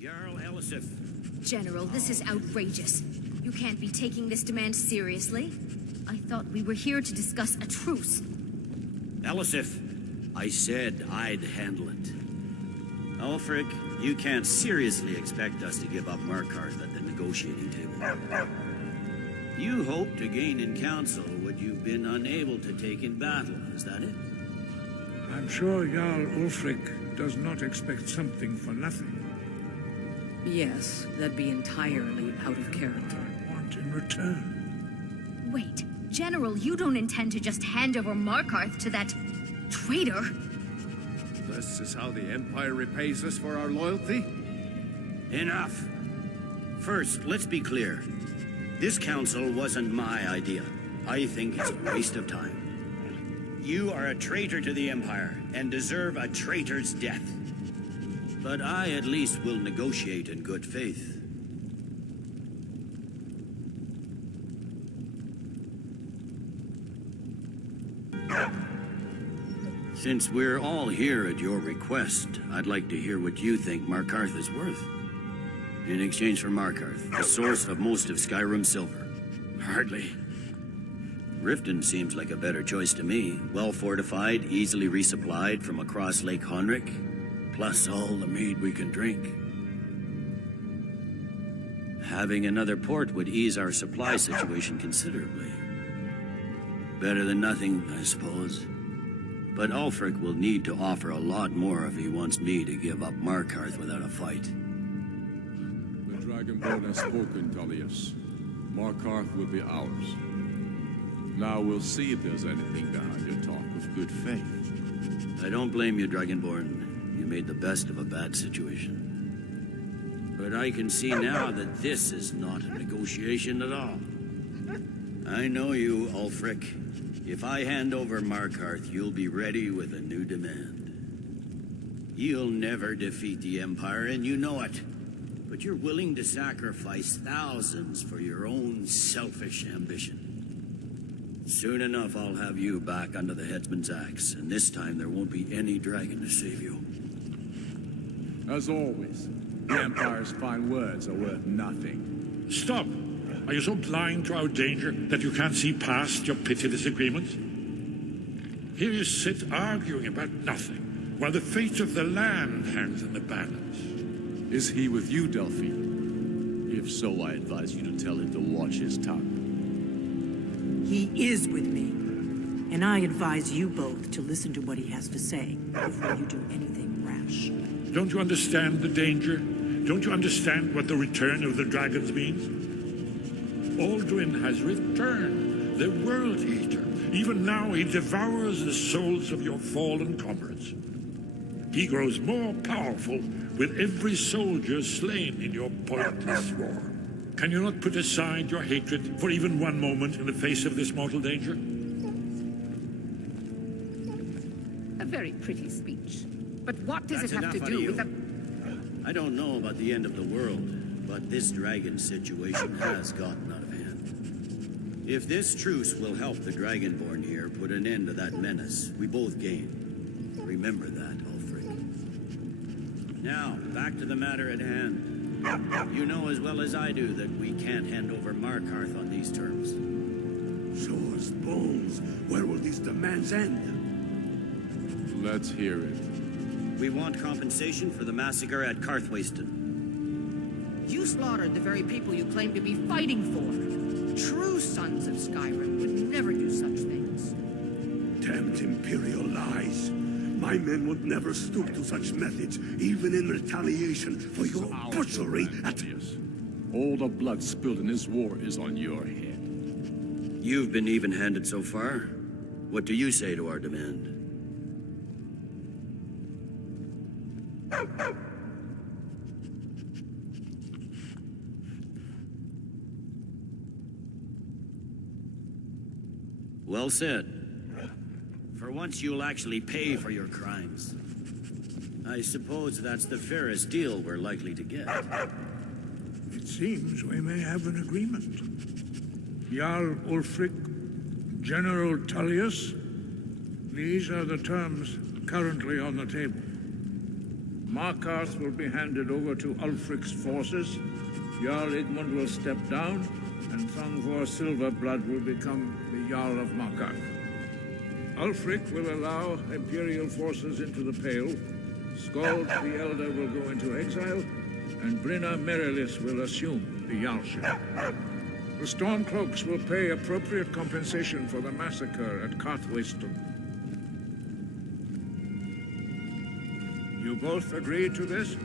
Jarl Elisif. General, this is outrageous. You can't be taking this demand seriously. I thought we were here to discuss a truce. Elisif, I said I'd handle it. Ulfric, you can't seriously expect us to give up Markarth at the negotiating table. You hope to gain in council what you've been unable to take in battle, is that it? I'm sure Jarl Ulfric does not expect something for nothing. Yes, that'd be entirely out of character. I want in return. Wait, General, you don't intend to just hand over Markarth to that traitor? This is how the Empire repays us for our loyalty? Enough. First, let's be clear. This council wasn't my idea. I think it's a waste of time. You are a traitor to the Empire and deserve a traitor's death. But I at least will negotiate in good faith. Since we're all here at your request, I'd like to hear what you think Markarth is worth. In exchange for Markarth, the source of most of Skyrim's silver. Hardly. Riften seems like a better choice to me. Well fortified, easily resupplied from across Lake Honric, plus all the mead we can drink. Having another port would ease our supply situation considerably. Better than nothing, I suppose. But Ulfric will need to offer a lot more if he wants me to give up Markarth without a fight. The Dragonborn has spoken, Tullius. Markarth will be ours. Now we'll see if there's anything behind your talk of good faith. I don't blame you, Dragonborn. You made the best of a bad situation. But I can see now that this is not a negotiation at all. I know you, Ulfric. If I hand over Markarth, you'll be ready with a new demand. You'll never defeat the Empire, and you know it. But you're willing to sacrifice thousands for your own selfish ambition. Soon enough, I'll have you back under the headsman's axe, and this time there won't be any dragon to save you. As always, the Empire's fine words are worth nothing. Stop! Are you so blind to our danger that you can't see past your pitiless agreements? Here you sit arguing about nothing, while the fate of the land hangs in the balance. Is he with you, Delphine? If so, I advise you to tell him to watch his tongue. He is with me, and I advise you both to listen to what he has to say before you do anything rash. Don't you understand the danger? Don't you understand what the return of the dragons means? Alduin has returned, the World Eater. Even now he devours the souls of your fallen comrades. He grows more powerful with every soldier slain in your pointless war. Can you not put aside your hatred for even one moment in the face of this mortal danger? A very pretty speech. But what does That's it have to enough do out of with you. the... I don't know about the end of the world, but this dragon situation has gotten out of hand. If this truce will help the Dragonborn here put an end to that menace, we both gain. Remember that, Ulfric. Now, back to the matter at hand. You know as well as I do that we can't hand over Markarth on these terms. Show us bones. Where will these demands end? Let's hear it. We want compensation for the massacre at Karthwasten. You slaughtered the very people you claim to be fighting for. True sons of Skyrim would never do such things. Damned Imperial lies. My men would never stoop to such methods, even in retaliation for your butchery at... Tullius. All the blood spilled in this war is on your head. You've been even-handed so far. What do you say to our demand? Well said. For once you'll actually pay for your crimes. I suppose that's the fairest deal we're likely to get. It seems we may have an agreement. Jarl Ulfric, General Tullius, these are the terms currently on the table. Markarth will be handed over to Ulfric's forces, Jarl Igmund will step down, and Thongvor Silverblood will become the Jarl of Markarth. Ulfric will allow Imperial forces into the Pale, Skald the Elder will go into exile, and Brinna Merilis will assume the Jarlship. The Stormcloaks will pay appropriate compensation for the massacre at Karthwasten. You both agree to this?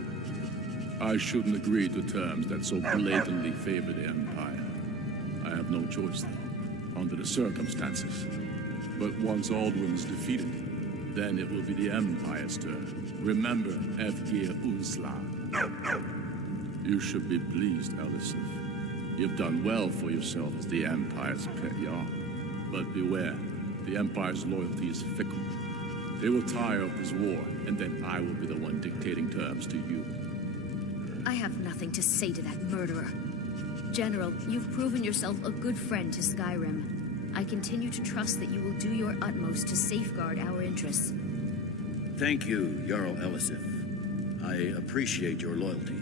I shouldn't agree to terms that so blatantly favor the Empire. I have no choice, though, under the circumstances. But once Alduin's defeated, then it will be the Empire's turn. Remember Evgir Unsla. You should be pleased, Elisif. You've done well for yourself as the Empire's pet Jarl. But beware, the Empire's loyalty is fickle. They will tire of this war, and then I will be the one dictating terms to you. I have nothing to say to that murderer. General, you've proven yourself a good friend to Skyrim. I continue to trust that you will do your utmost to safeguard our interests. Thank you, Jarl Elisif. I appreciate your loyalty.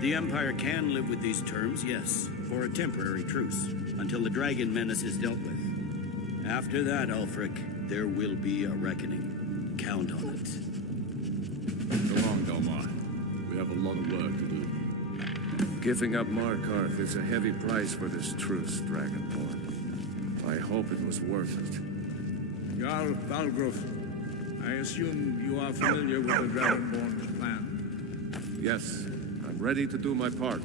The Empire can live with these terms, yes, for a temporary truce, until the dragon menace is dealt with. After that, Ulfric, there will be a reckoning. Count on it. Go on, Delmar. We have a lot of work to do. Giving up Markarth is a heavy price for this truce, Dragonborn. I hope it was worth it. Jarl Balgruuf, I assume you are familiar with the Dragonborn's plan? Yes, I'm ready to do my part.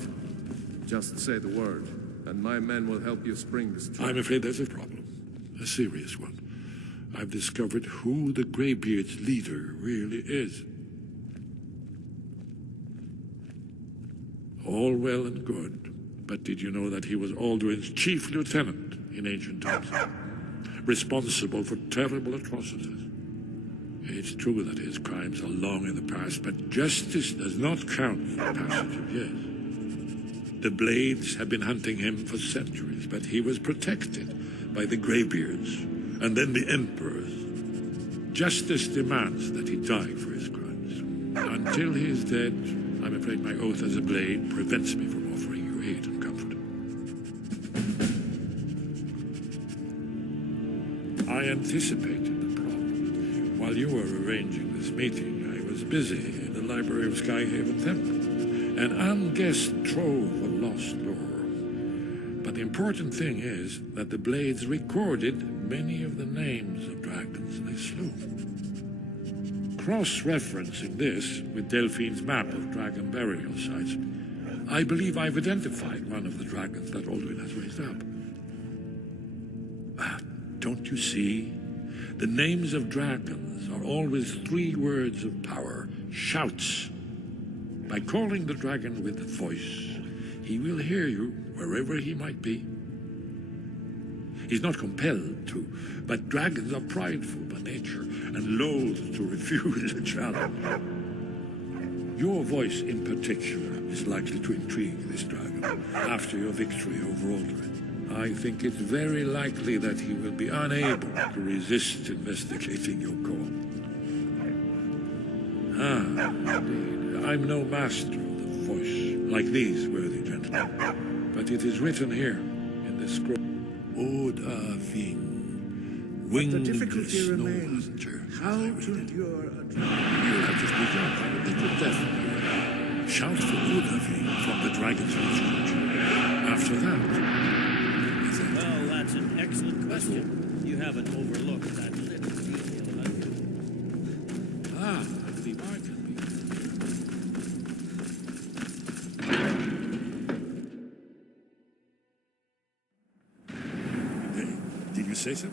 Just say the word, and my men will help you spring this truce. I'm afraid there's a problem. A serious one. I've discovered who the Greybeard's leader really is. All well and good, but did you know that he was Alduin's chief lieutenant in ancient times? Responsible for terrible atrocities. It's true that his crimes are long in the past, but justice does not count for passage of years. The Blades have been hunting him for centuries, but he was protected by the Greybeards, and then the Emperors. Justice demands that he die for his crimes. Until he is dead, I'm afraid my oath as a Blade prevents me from offering you aid and comfort. I anticipated the problem. While you were arranging this meeting, I was busy in the library of Skyhaven Temple, an unguessed trove of lost lore. But the important thing is that the Blades recorded many of the names of dragons they slew. Cross-referencing this with Delphine's map of dragon burial sites, I believe I've identified one of the dragons that Alduin has raised up. Don't you see? The names of dragons are always 3 words of power, shouts. By calling the dragon with the voice, he will hear you wherever he might be. He's not compelled to, but dragons are prideful by nature and loath to refuse a challenge. Your voice in particular is likely to intrigue this dragon after your victory over Alduin. I think it's very likely that he will be unable to resist investigating your call. Indeed. I'm no master of the voice, like these worthy gentlemen. But it is written here in this scroll. Odahviing, winged The difficulty snow remains hunter. how to endure a You have to speak up. It will definitely. Shout for Odahviing from the dragon's reach. After that, Well, that's an excellent question. You haven't overlooked that little detail, have you? I believe I can be. Hey, did you say so?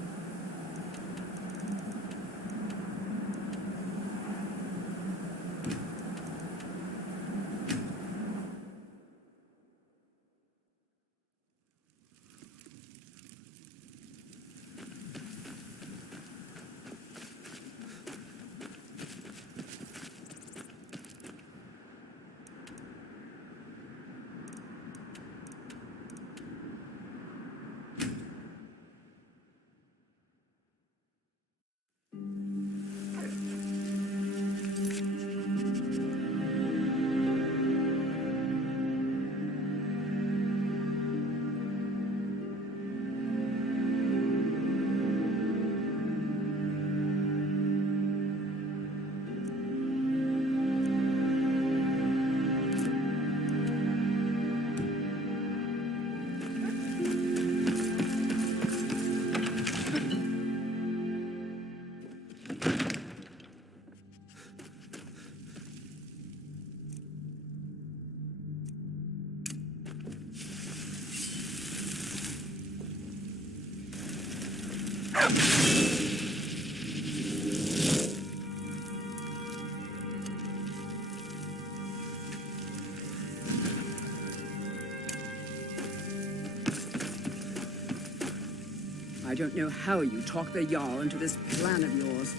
I don't know how you talk the Jarl into this plan of yours.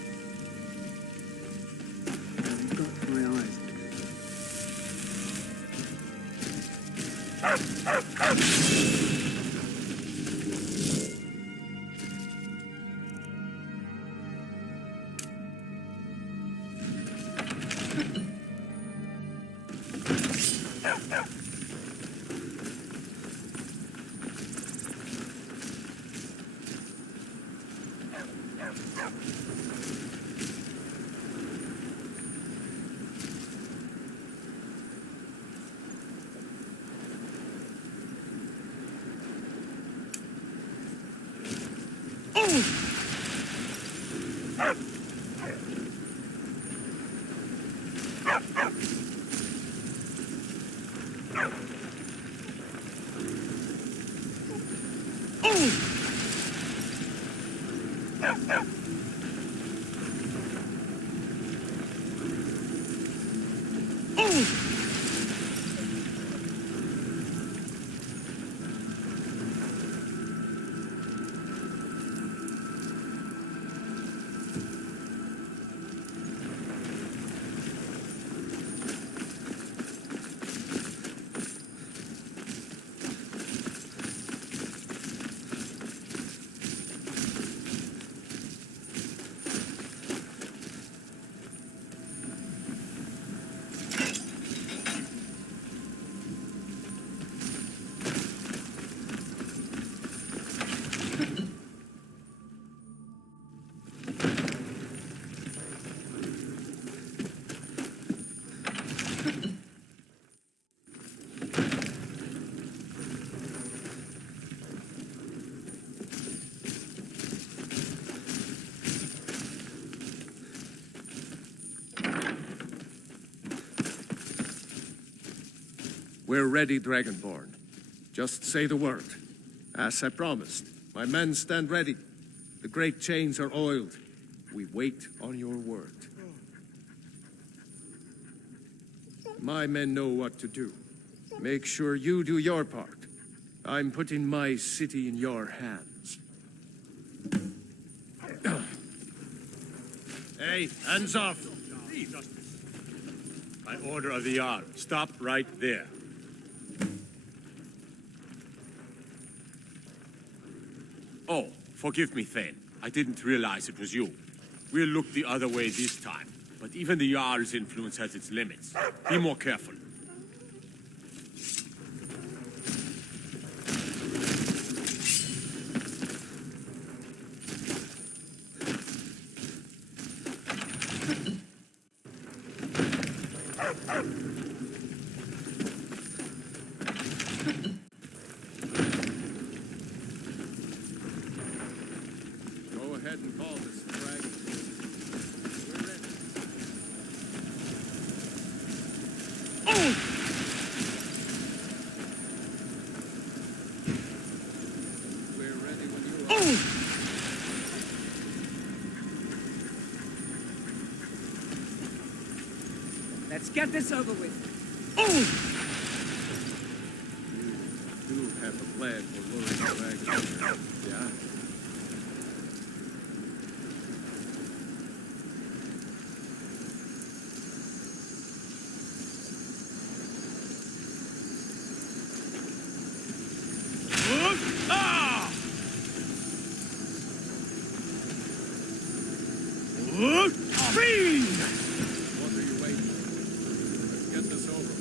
I've got my eyes. We're ready, Dragonborn. Just say the word. As I promised, my men stand ready. The great chains are oiled. We wait on your word. My men know what to do. Make sure you do your part. I'm putting my city in your hands. Hey, hands off! By order of the Jarl, stop right there. Oh, forgive me, Thane. I didn't realize it was you. We'll look the other way this time. But even the Jarl's influence has its limits. Be more careful. Go ahead and call this dragon. We're ready. We're ready when you are. Let's get this over with. You do have a plan for luring the dragon. Yeah. What are you waiting for? Let's get this over.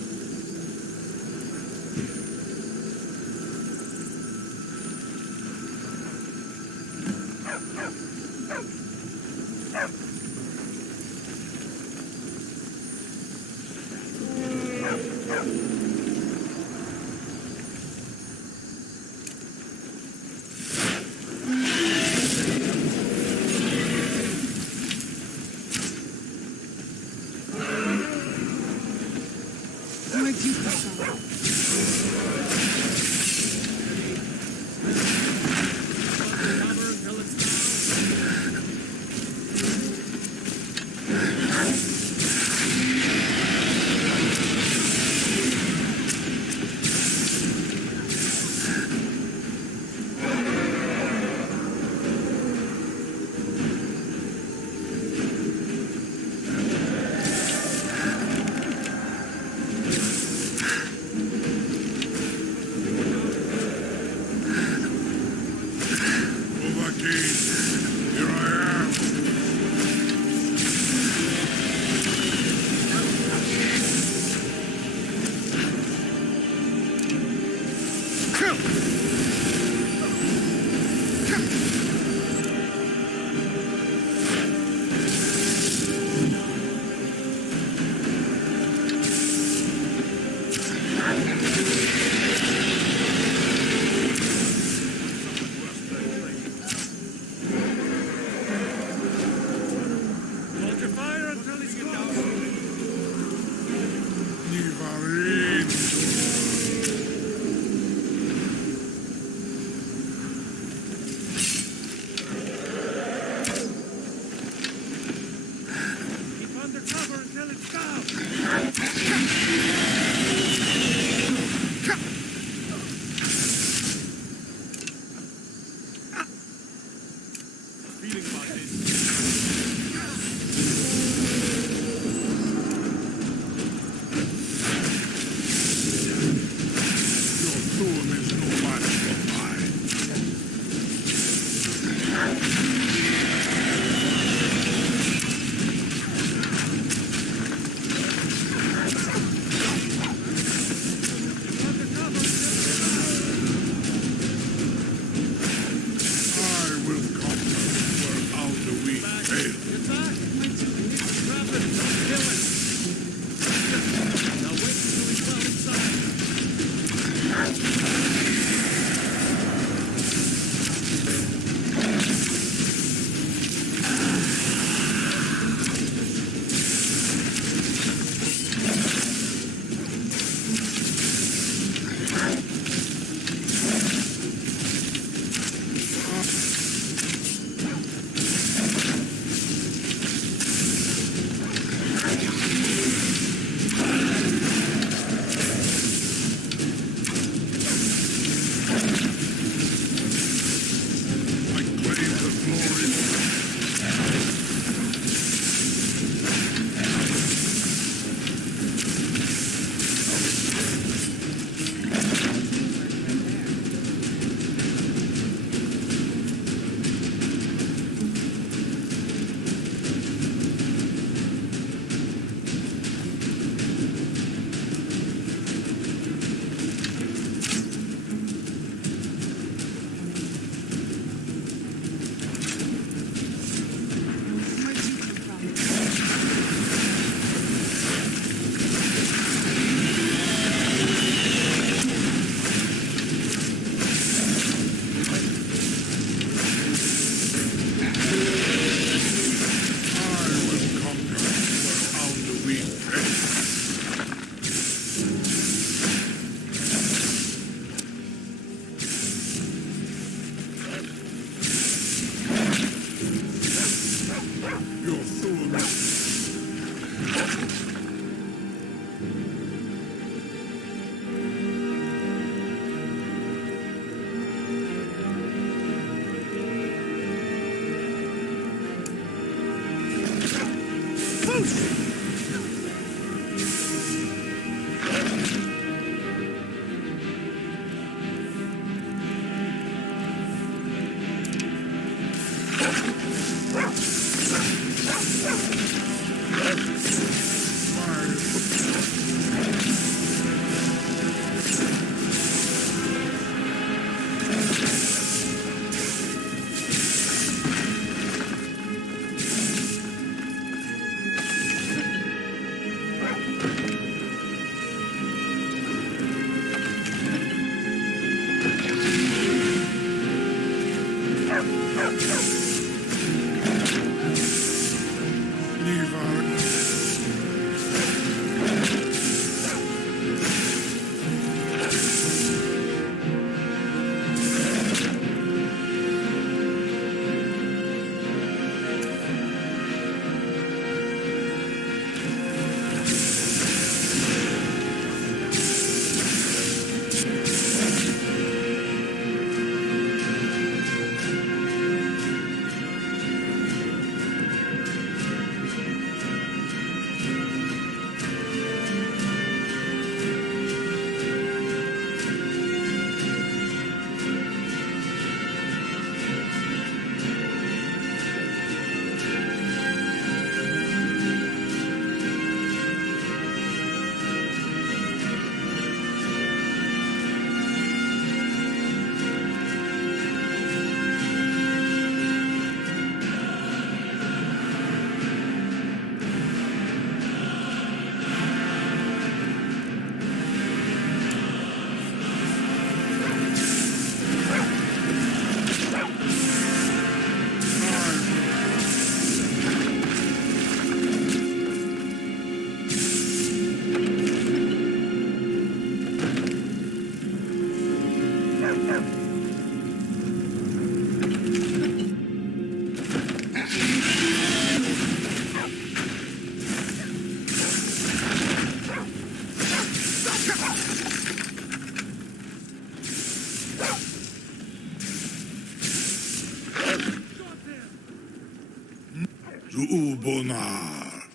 Zu'ulbonar,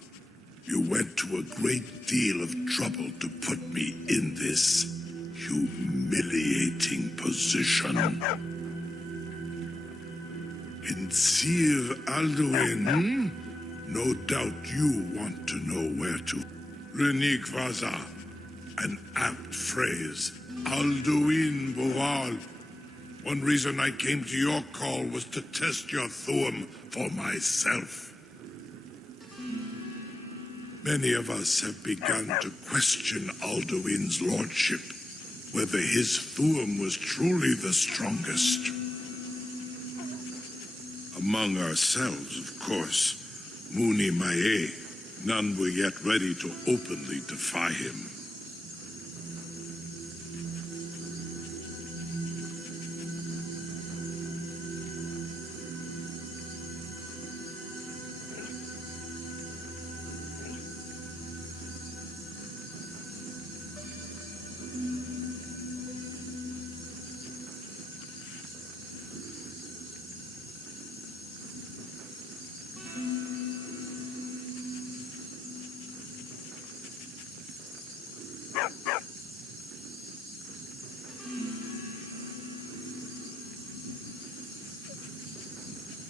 you went to a great deal of trouble to put me in this humiliating position. In Sir Alduin, no doubt you want to know where to. Renik Vaza, an apt phrase. Alduin Boval. One reason I came to your call was to test your Thuum for myself. Many of us have begun to question Alduin's lordship, whether his Thuum was truly the strongest. Among ourselves, of course, Muni Mae, none were yet ready to openly defy him.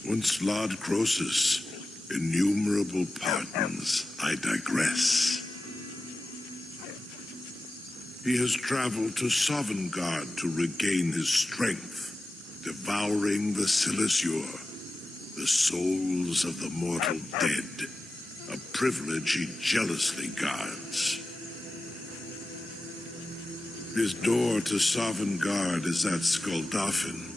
Once Lord Croesus, innumerable pardons, I digress. He has traveled to Sovngarde to regain his strength, devouring the Silesure, the souls of the mortal dead, a privilege he jealously guards. His door to Sovngarde is at Skuldafn,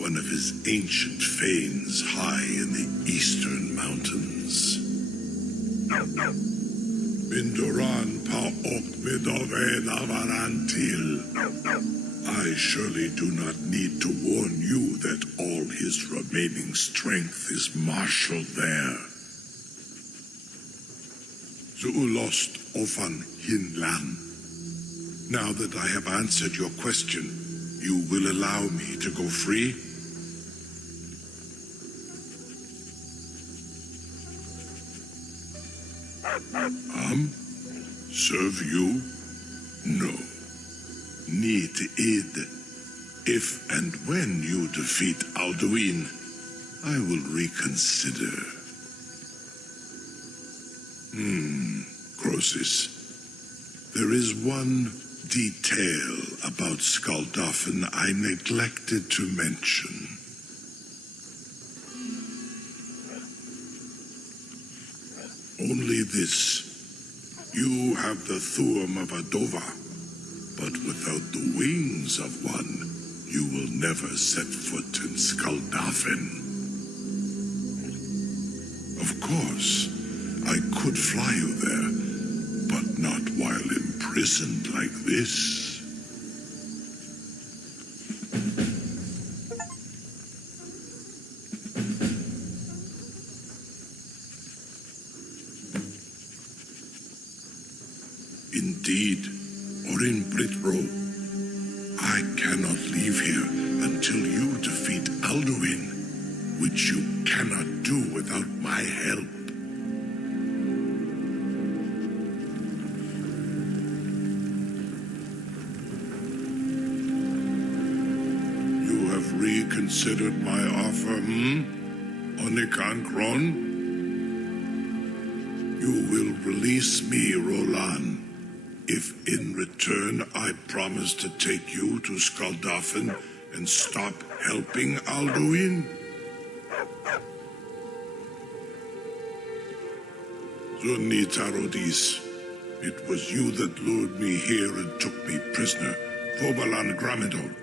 one of his ancient fanes high in the eastern mountains. Mindoran pa ok midoven avarantil. I surely do not need to warn you that all his remaining strength is marshaled there. Zuulost ofan hinlan. Now that I have answered your question, you will allow me to go free? Serve you? No. Need aid. If and when you defeat Alduin, I will reconsider. Croesus. There is one detail about Skuldafn I neglected to mention. Only this. You have the Thuum of Adova, but without the wings of one, you will never set foot in Skuldafn. Of course, I could fly you there, but not while imprisoned like this. Indeed, Orin Britro, I cannot leave here until you defeat Alduin, which you cannot do without my help. You have reconsidered my offer, Onikan Kron? You will release me, Roland, if in return I promise to take you to Skuldafn and stop helping Alduin? Zunitarodis, it was you that lured me here and took me prisoner. Thobalan Gramidon,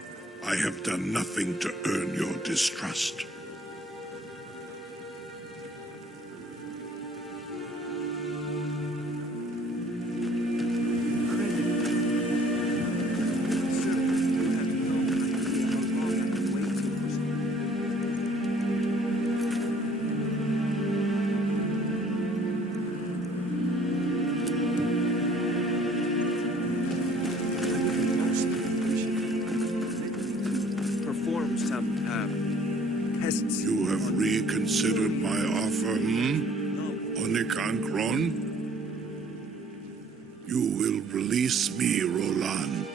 I have done nothing to earn your distrust. You have reconsidered my offer, Onikan Kron? You will release me, Roland,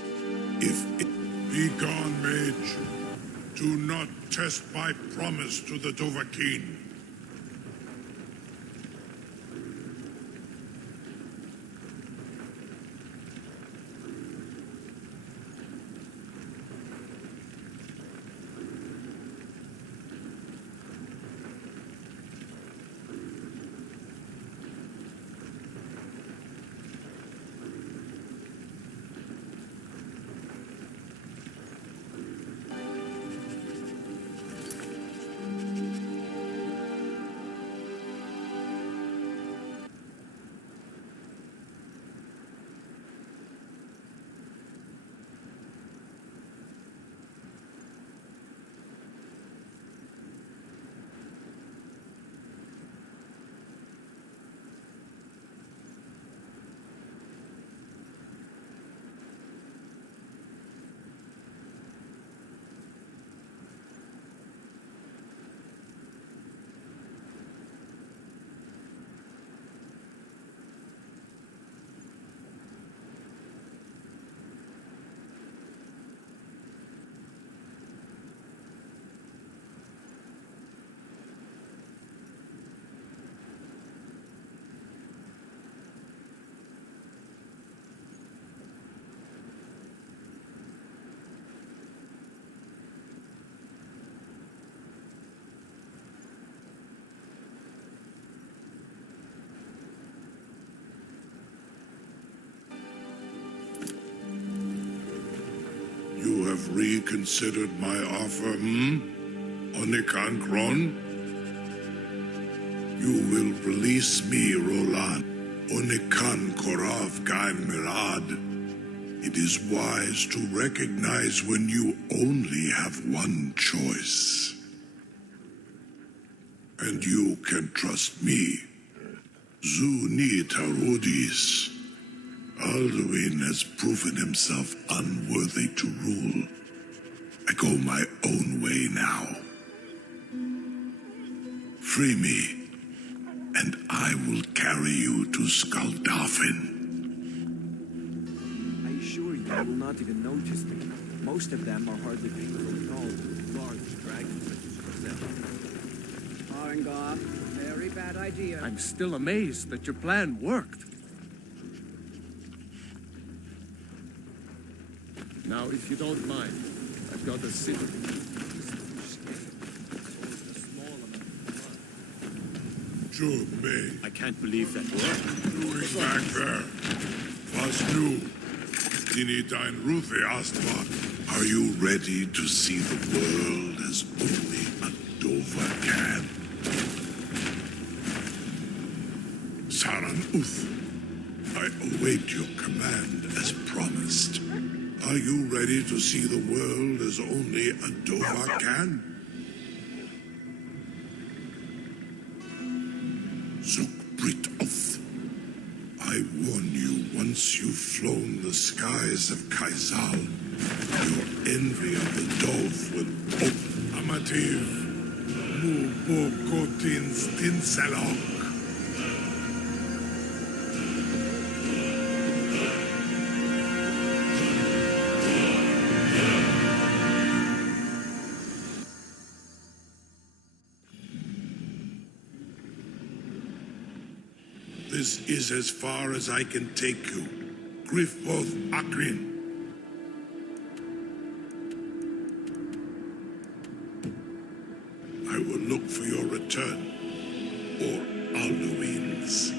if it... Be gone, mage. Do not test my promise to the Dovahkiin. You have reconsidered my offer, Onikan Kron? You will release me, Roland. Onikan Korav Gaim Mirad. It is wise to recognize when you only have one choice. And you can trust me. Zunitarodis. Alduin has proven himself unworthy to rule. I go my own way now. Free me, and I will carry carry you to Skuldafn. I assure you, you will not even notice me. Most of them are hardly people at all. Large dragons such as yourself. Arengar, very bad idea. I'm still amazed that your plan worked. Now, if you don't mind, I've got a city. Jubei, I can't believe that worked. doing back there. Was nu? Dini dein Rufe Astva. Are you ready to see the world as only a Dova can? Saran Uth, I await your command as promised. Are you ready to see the world as only a Dova can? Zukbrit Oth, I warn you, once you've flown the skies of Kaizal, your envy of the Dove will open. Amativ, Mu Bokotin Stinselok. This is as far as I can take you. Griffboth Akrin. I will look for your return, or Alduin's.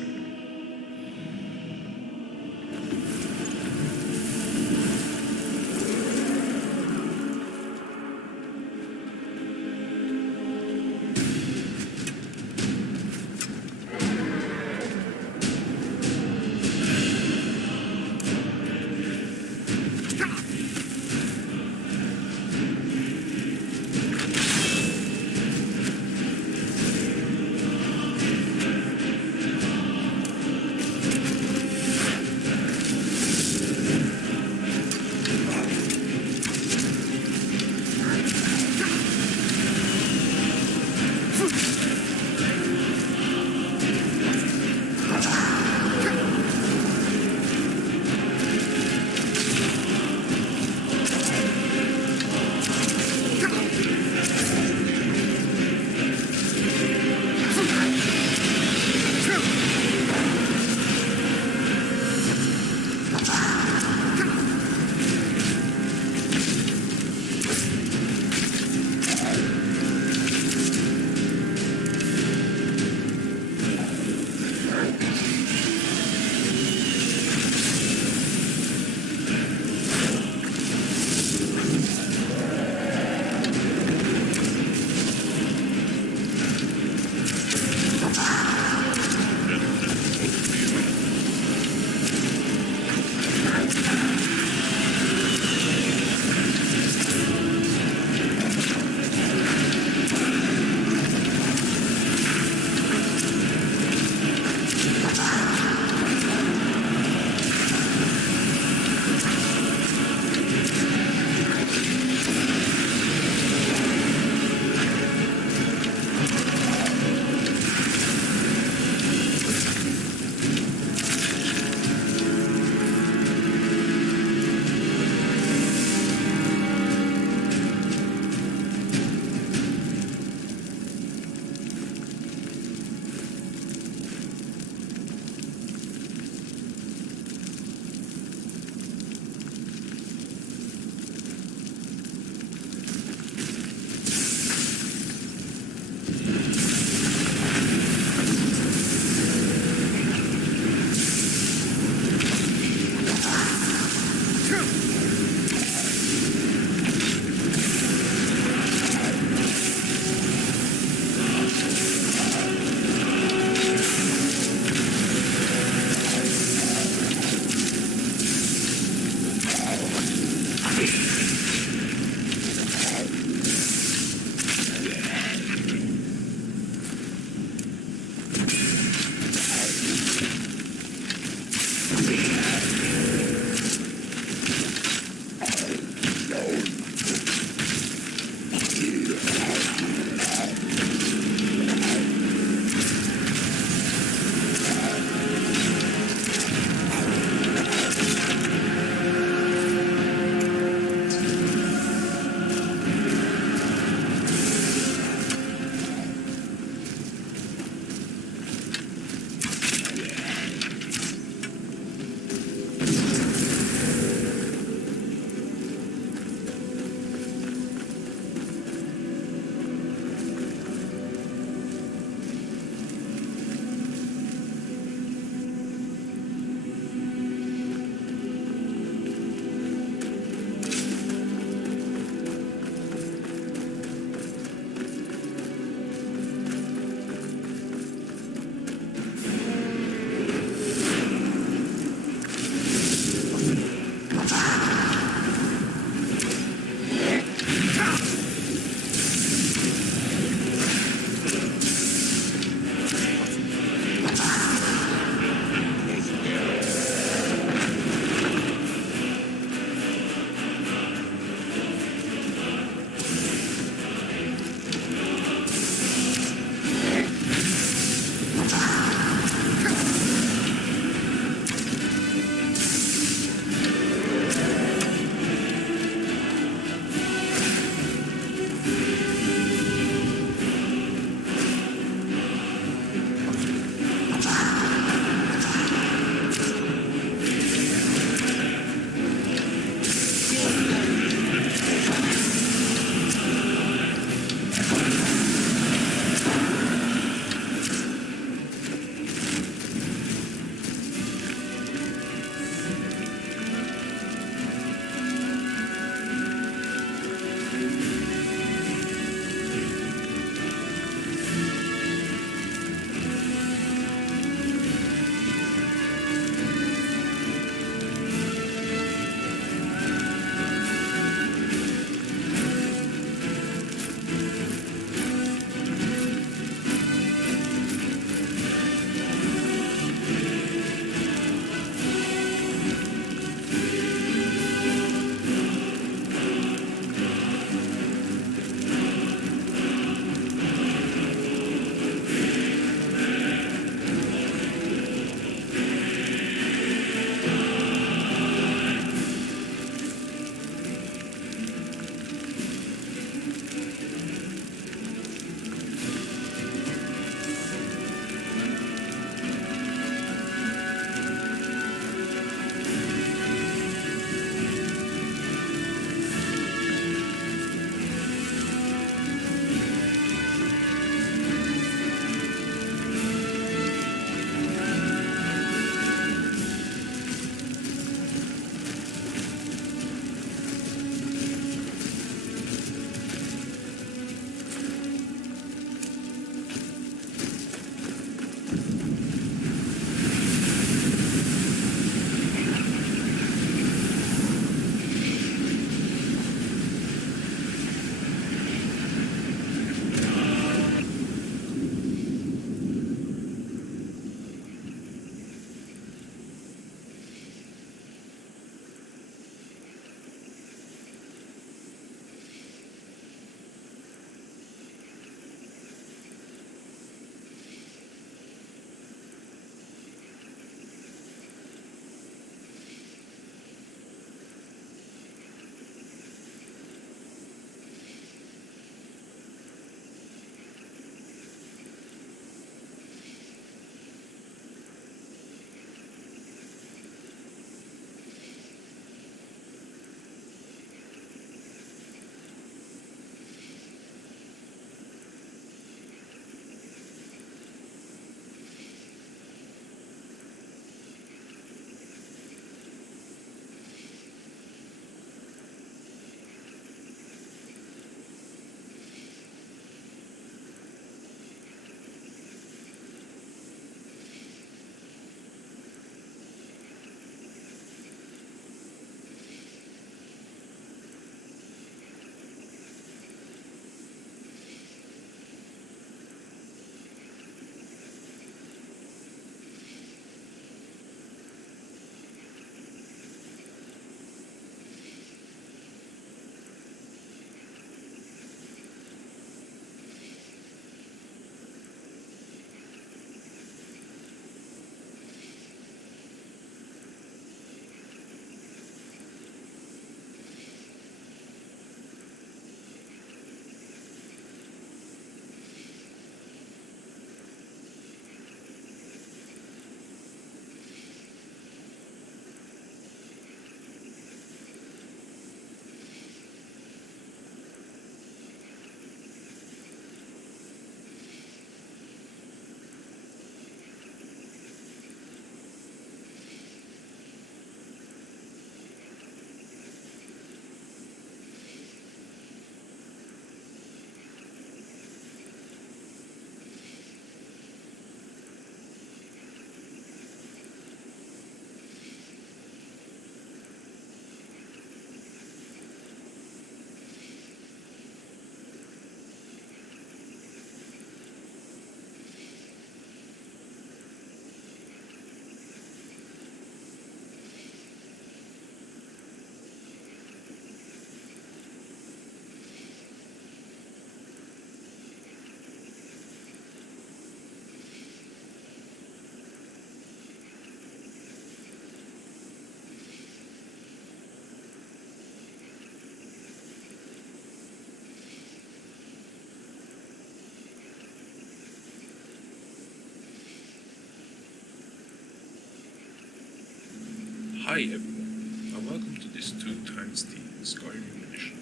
Hi everyone, and welcome to this 2xD Skyrim edition.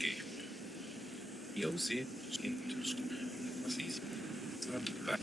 Game. EOC into school. Was easy. It's not bad.